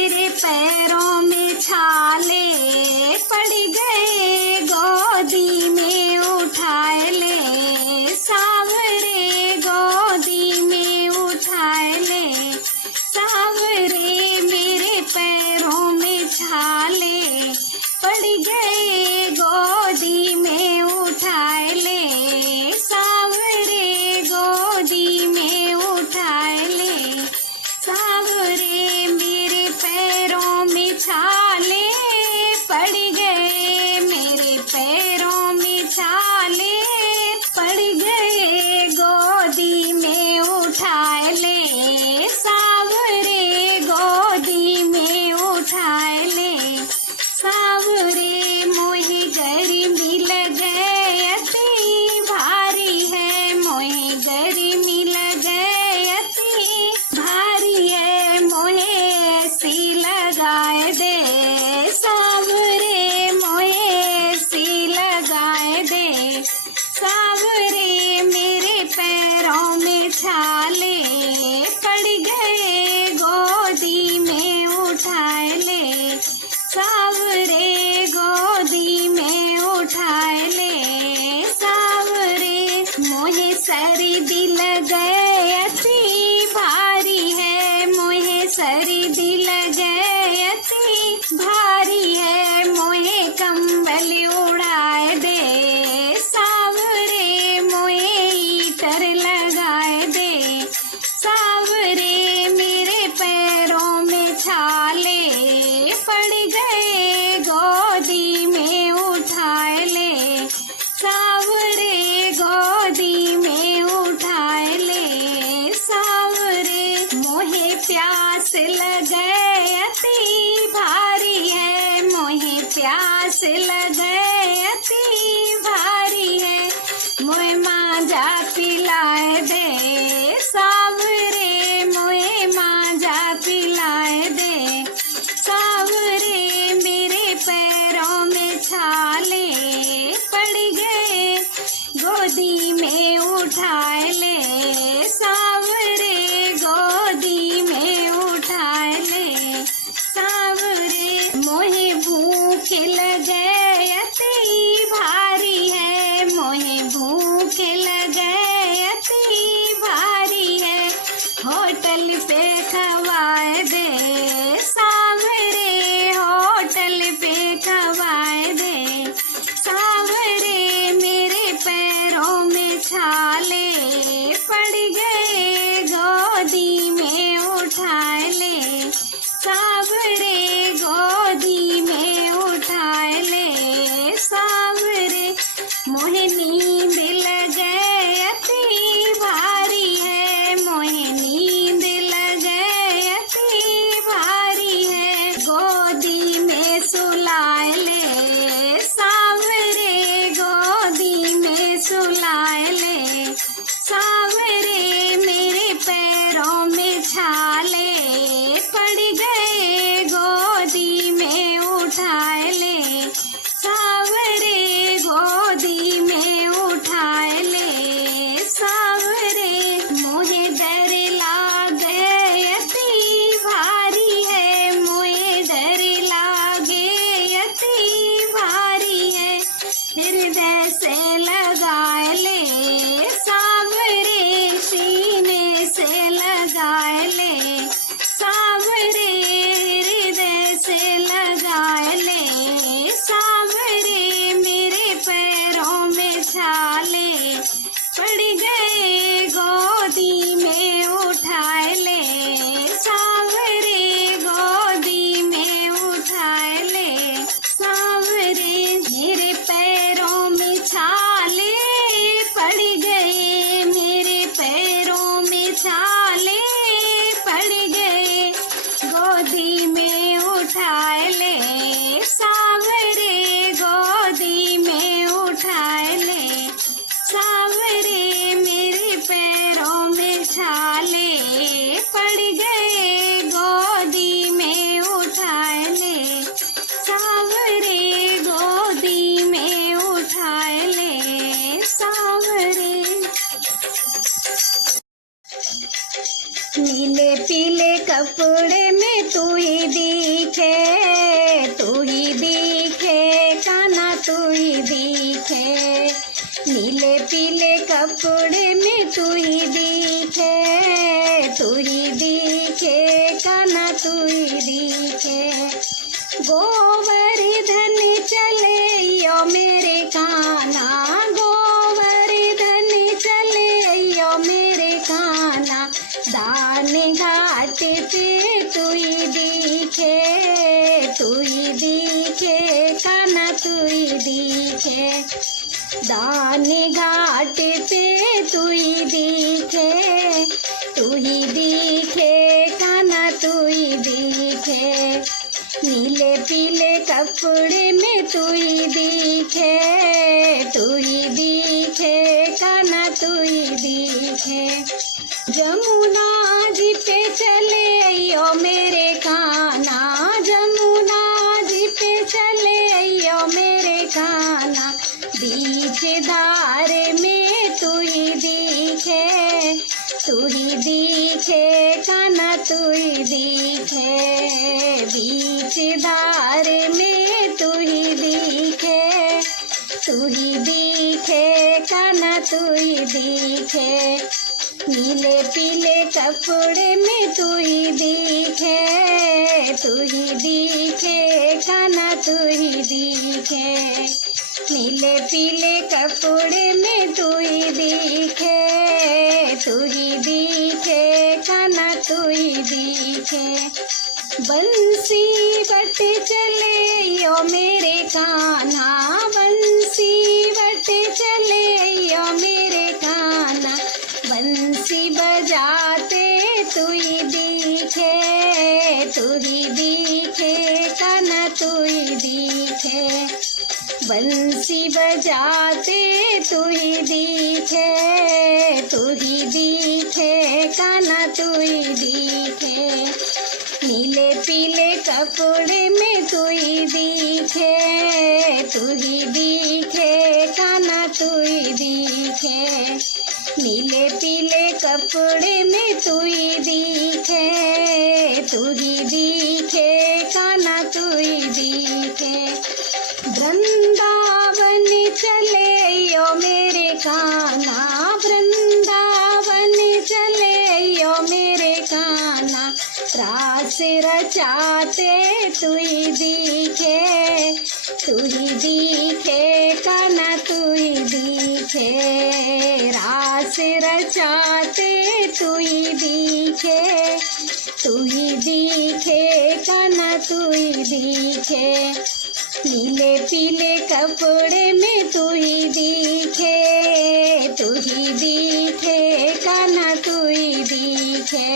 मेरे पैरों में छाले पड़ गए, गोदी में उठाए ले सांवरे, गोदी में उठाए ले सांवरे। मेरे पैरों में छाले पड़ गए, गोदी में उठाए ले सांवरे, गोदी में उठाए ले सांवरे। मेरे पैरों में छाले पड़ गए, मेरे पैरों में छाले पड़ गए, गोदी में उठाए ले सांवरे, गोदी में उठाए ले सांवरे। मोहे गर्मी लगे अति भारी है, मोहे गर्मी लगे अति भारी है, मोहे ऐसी लगाए दे सांवरे, मोहे ऐसी लगाए दे सांवरे। मेरे पैरों में छाले पड़ गए, गोदी में उठाए ले सांवरे, गोदी में उठाए ले सांवरे। मोहे सर्दी लगे अति भारी है, मोहे सर्दी लगे अति भारी है, मोहे कंबल उड़ाए दे सांवरे, मोहे हीटर लगाए दे सांवरे। मेरे पैरों में छाले पड़ गए, गोदी में उठाए ले सांवरे, गोदी में उठाए ले सांवरे। मोहे प्यास लगे अति भारी है, मोहे प्यास लगे अति भारी है, मोहे मांझा पिलाए दे सांवरे, मोहे मांझा पिलाए दे सांवरे। मेरे पैरों में छाले पड़ गए, गोदी में उठाए ले सांवरे, गोदी में उठाए ले सांवरे। मोहे भूख लगे अति भारी है, मोहे भूख लगे अति भारी है, होटल पे खवाए दे सांवरे, होटल पे खवाए दे सांवरे। मेरे पैरों में छाले पड़ गए, गोदी में उठाए ले सांवरे, गोदी में उठाए ले सांवरे। मोहे नींद लगे अति भारी है, मोहे नींद लगे अति भारी नीले पीले कपड़े में तू ही दिखे, तू ही दिखे कान्हा तू ही दिखे। नीले पीले कपड़े में तू ही दिखे, तू ही दिखे कान्हा तू ही दिखे। गोवर्धन चले यो मेरे कान्हा, गोवर्धन चले यो मेरे कान्हा। दान घाट पे तू ही दिखे, तू ही दिखे कान्हा तू ही दिखे। दान घाट पे तू ही दिखे, तू ही दिखे कान्हा तू ही दिखे। नीले पीले कपड़े में तू ही दिखे, तू ही दिखे कान्हा तू ही दिखे। जमुना जी पे चले यो मेरे कान्हा, जमुना जी पे चले यो मेरे कान्हा। बीच धार में तू ही दिखे, तू ही दिखे कान्हा तू ही दिखे। बीच धार में तू ही दिखे, तू ही दिखे कान्हा तू ही दिखे। नीले पीले कपड़े में तू ही दिखे, तू ही दिखे कान्हा तू ही दिखे। नीले पीले कपड़े में तू ही दिखे, तू ही दिखे कान्हा तू ही दिखे। बंसी बट चले यो मेरे कान्हा, बंसी बट चले यो मेरे कान्हा। बंसी बजाते तू ही दिखे, तू ही दिखे कान्हा तू ही दिखे। बंसी बजाते तू ही दिखे, तू ही दिखे कान्हा तू ही दिखे। नीले पीले कपड़े में तू ही दिखे, तू ही दिखे कान्हा तू ही दिखे। नीले पीले कपड़े में तू ही दिखे, तू ही दिखे कान्हा तू ही दिखे। वृंदावन चले यो मेरे कान्हा, वृंदावन चले यो मेरे कान्हा। रास रचाते तू ही दिखे, तू ही दिखे कान्हा तू ही दिखे। रास रचाते तू ही दिखे, तू ही दिखे कान्हा तू ही दिखे। नीले पीले कपड़े में तू ही दिखे, तू ही दिखे कान्हा तू ही दिखे।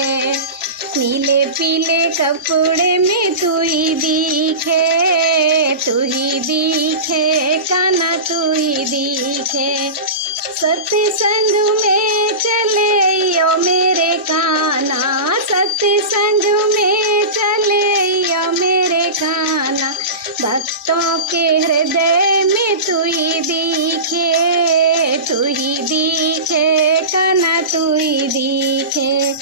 नीले पीले कपड़े में तू ही दिखे, तू ही दिखे कान्हा तू ही दिखे। सत्संग में चले यो मेरे कान्हा, सत्संग में चले यो मेरे कान्हा। भक्तों के हृदय में तू ही दिखे, तू ही दिखे कान्हा तू ही दिखे।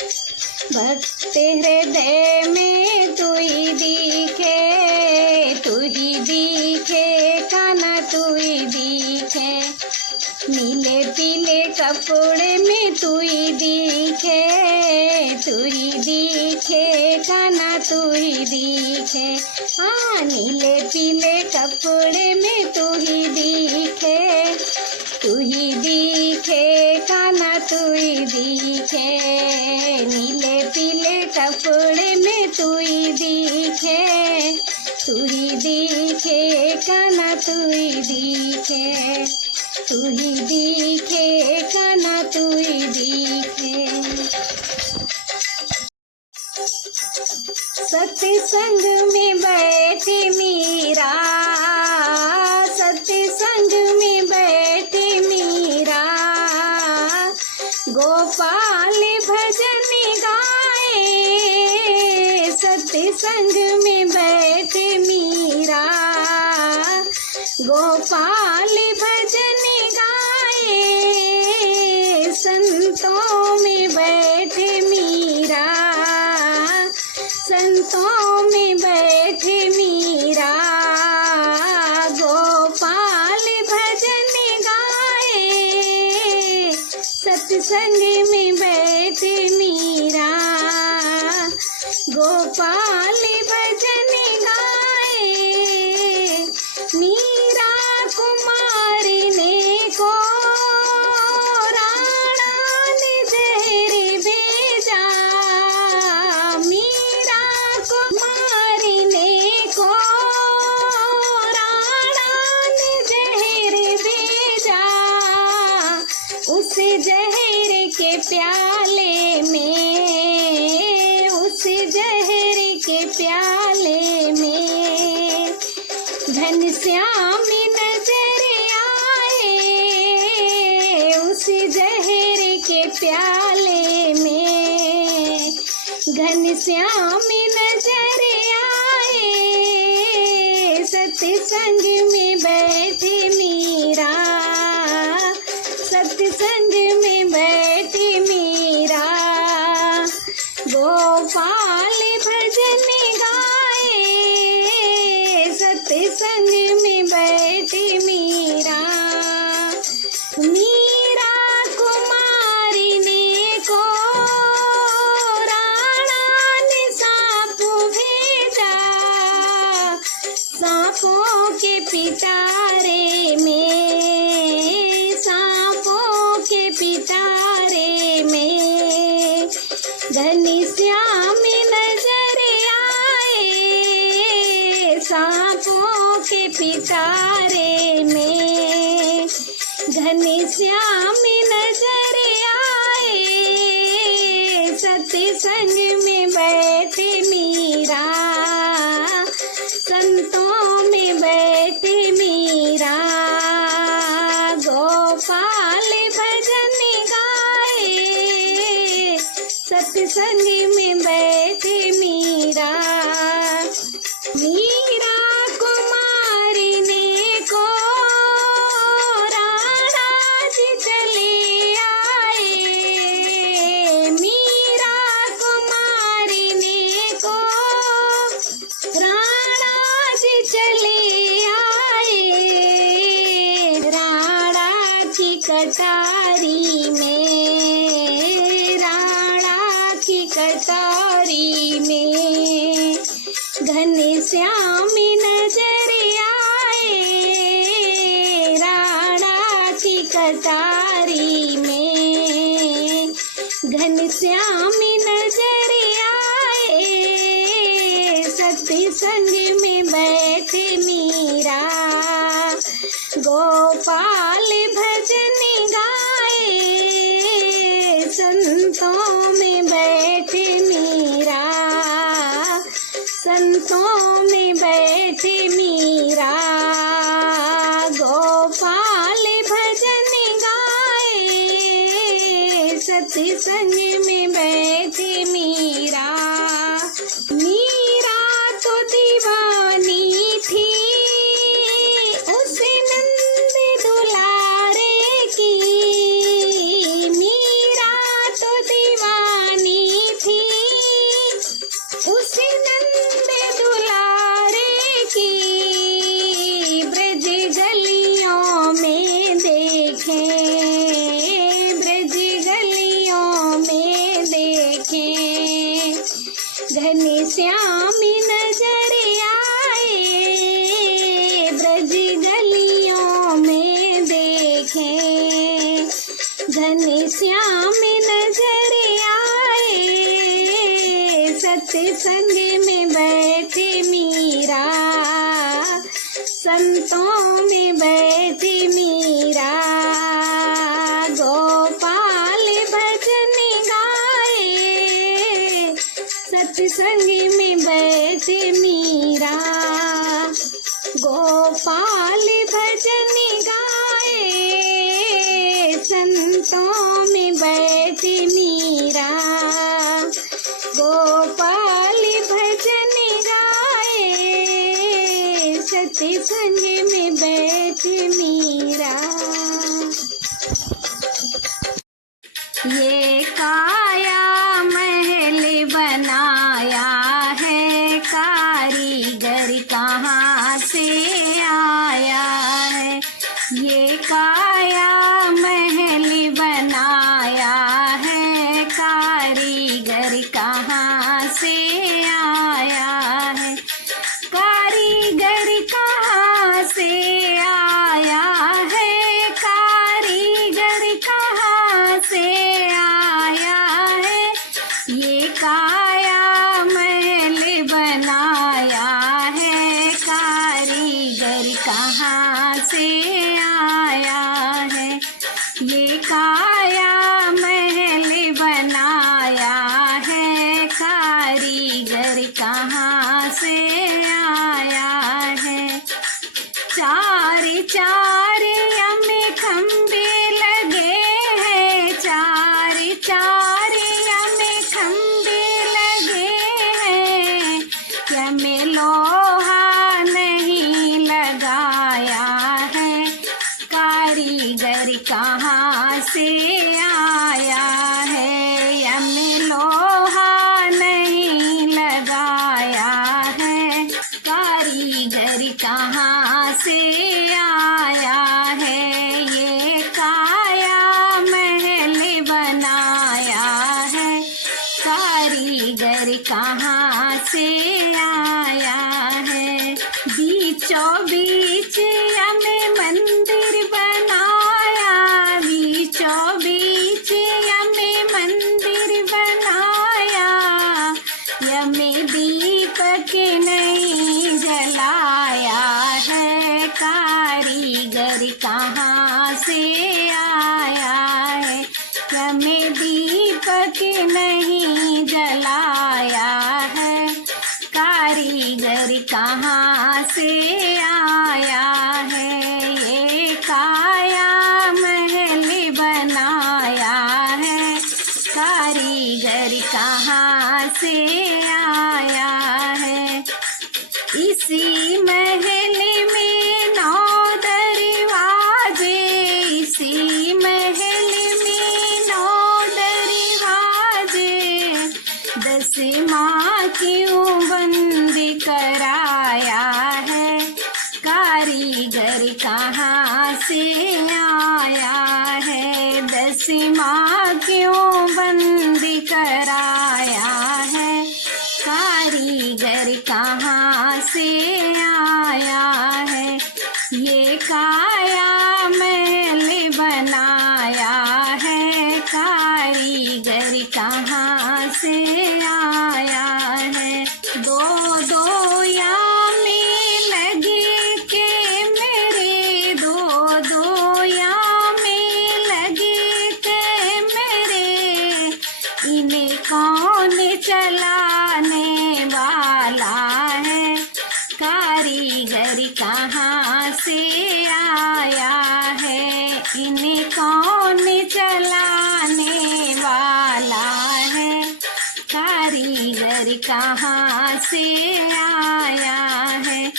भक्त हृदय में तू ही दिखे, तू ही दिखे कान्हा तू ही दिखे। नीले पीले कपड़े में तू ही दिखे, तू ही दिखे कान्हा तू ही दिखे। हाँ नीले पीले कपड़े में तू ही दिखे, तू ही दिखे कान्हा तू ही दिखे। नीले पीले कपड़े में तू ही दिखे, तू ही दिखे कान्हा तू ही दिखे। तू ही दिखे कान्हा तू ही दिखे। सत्संग में बैठे मीरा, सत्संग में बैठे मीरा। गोपाल भजन गाए, सत्संग में बैठे मीरा। गोपाल भजन गाए, संतों में बैठे मीरा। संतों में बैठे मीरा, गोपाल भजन गाए, सत्संग में बैठे मीरा, गोपाल भजन गाए। मीरा कुमारी ने को राणा ने जहर भेजा, मीरा कुमारी ने को राणा ने जहर भेजा, उस जहर के प्याले में, उस जहर के प्याले में घनश्याम नजर आए, उस जहर के प्याले में घनश्याम नजर आए। सत्संग में बैठे मीरा, सत्संग में बैठे मीरा, गोपाल भजन गाए, सत्संग में बैठे मीरा। मीरा कुमारी ने को राणा ने सांप भेजा, सांपों के पिटारे में, सांपों के पिटारे में घनश्याम नजर आए, सांपों के पिटारे में घनश्याम नजर आए। सत्संग में बैठे मीरा, संतों में बैठे मीरा, गोपाल भजन गाए, सत्संग में बैठे मीरा। मीरा कुमारी ने को राणा जी चले आए, मीरा कुमारी ने को राणा जी चले आए, राणा की कटारी में, राणा की कटारी में घनश्याम नजर आए, राणा की कटारी में घनश्याम नजर आए। सत्संग में बैठे मीरा, गोपाल भजन गाए, संतों में बैठे मीरा, संतों में बैठे मीरा, गोपाल भजन गाए, सत्संग में बैठे मीरा। मीरा तो दीवानी थी उस नंद दुलारे की, मीरा तो दीवानी थी उस नंद दुलारे की, ब्रज गलियों में देखे, ब्रज गलियों में देखे घनश्याम नजर आए, ब्रज गलियों में देखे घनश्याम नजर आए। सत्संग में बैठे मीरा, संतों में बैठे मीरा, गोपाल भजन गाए, सत्संग में बैठे मीरा, गोपाल भजन गाए, संतों में बैठे मीरा, गोपाल भजन गाए, सत्संग में बैठे मीरा। ये काया महल बनाया है, कहाँ से आया है, कारीगर कहाँ से आया है, कारीगर कहाँ से आया है, ये काया महल बनाया है, कारीगर कहाँ से आया है, ये काया महल बनाया है, कारीगर कहाँ से आया है। चार चार में खम्भे लगे हैं, चार चार में खम्भे लगे हैं, यमें लोहा नहीं लगाया है, कारीगर कहाँ से आया है, यमें लोहा नहीं लगाया है, कारीगर कहाँ से आया है, ये काया महल बनाया है, कारीगर कहाँ से आया है। बीचों बीच हमें मंदिर बनाया, बीचों बीच हमें मंदिर बनाया, यमें दीपक नहीं जलाया है, कारीगर कहाँ से आया है, यमें दीपक नहीं जलाया है, कारीगर कहाँ से आया है, ये काया महल बनाया है, कारीगर कहाँ से आया है। इसी महल में 9 दरवाजे, इसी महल में 9 दरवाजे, 10 माँ क्यों बंद कराया है, कारीगर कहाँ से आया है, 10 माँ क्यों बंद कराया है, कारीगर कहाँ से आया है, ये काया महल बनाया है, कारीगर कहाँ से आया है। दो दो यामें लगे के मेरे, दो दो यामें लगे के मेरे, इन्हें कौन चलाने वाला है, कारीगर कहाँ से आया है, इन्हें कौन चलाने वाला है, कारीगर कहाँ से आया है,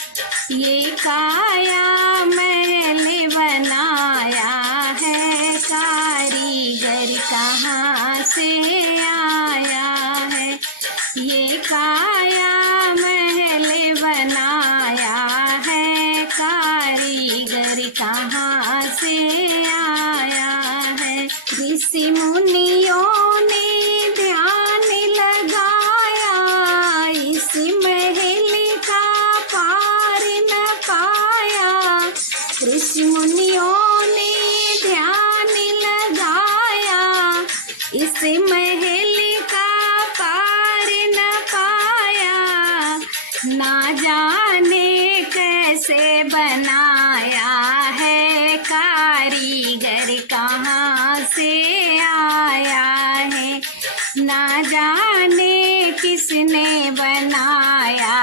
ये काया महल बनाया है, कारीगर कहाँ से आया है, ये काया महल बनाया है, कारीगर कहाँ से आया है। ऋषि मुनियों ने ध्यान लगाया, इस महल का पार न पाया, ऋषि मुनियों ने ध्यान लगाया, इस महल का पार न पाया, ना जाने कैसे बनाया है, कारीगर कहाँ से आया है, ना जाने किसने बनाया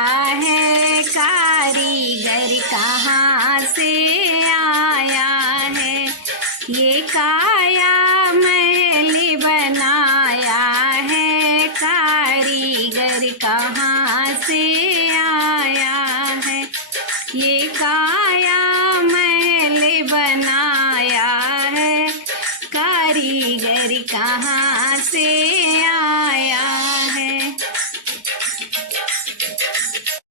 है, कारीगर कहाँ से आया है, ये काया महल बनाया है, कारीगर कहाँ